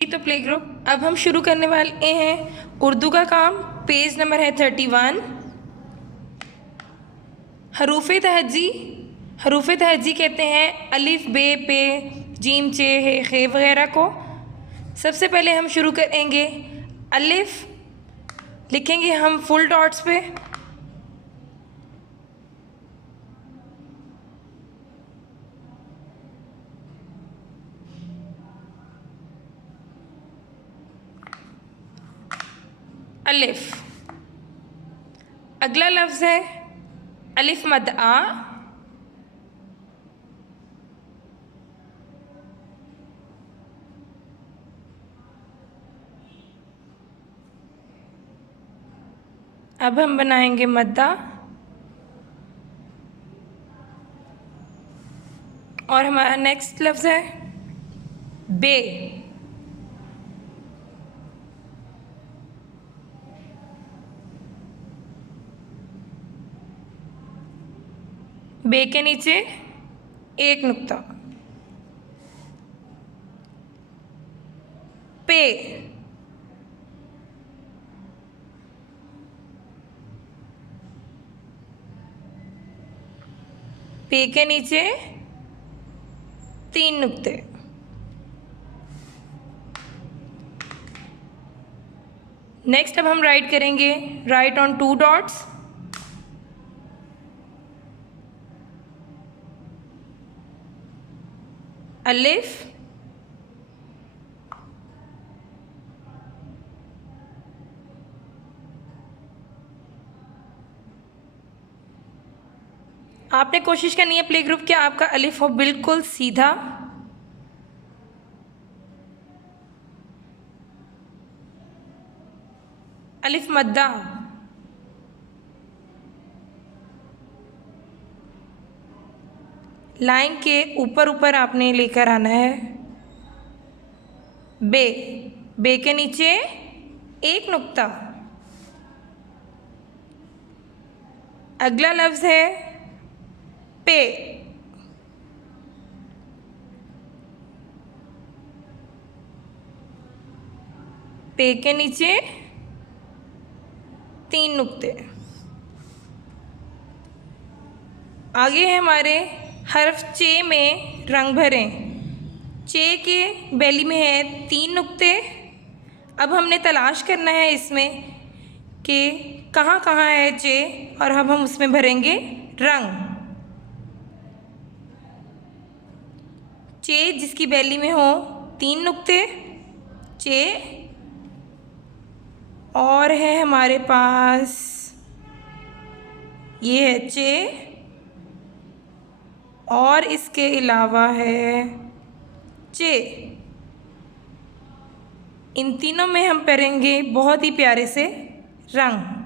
तो play group अब हम शुरू करने वाले हैं उर्दू का काम। पेज नंबर है 31। हरूफ तहजी कहते हैं अलिफ बे पे जीम चे हे खे वगैरह को। सबसे पहले हम शुरू करेंगे अलिफ लिखेंगे हम फुल डॉट्स पे। अलिफ। अगला लफ्ज़ है अलिफ मद आ। अब हम बनाएंगे मद्दा और हमारा नेक्स्ट लफ्ज़ है बे। बे के नीचे एक नुक्ता। पे। पे के नीचे 3 नुक्ते। नेक्स्ट अब हम राइट करेंगे राइट ऑन 2 डॉट्स। अलिफ आपने कोशिश करनी है प्ले ग्रुप कि आपका अलिफ हो बिल्कुल सीधा। अलिफ मद्दा। लाइन के ऊपर ऊपर आपने लेकर आना है। बे। बे के नीचे एक नुक्ता। अगला लफ्ज़ है पे। पे के नीचे 3 नुक्ते। आगे है हमारे हर्फ चे में रंग भरें। चे के बैली में है 3 नुक्ते। अब हमने तलाश करना है इसमें कि कहाँ कहाँ है चे और अब हम उसमें भरेंगे रंग। चे जिसकी बैली में हो 3 नुक्ते। चे और है हमारे पास ये है चे और इसके अलावा है चे। इन तीनों में हम करेंगे बहुत ही प्यारे से रंग।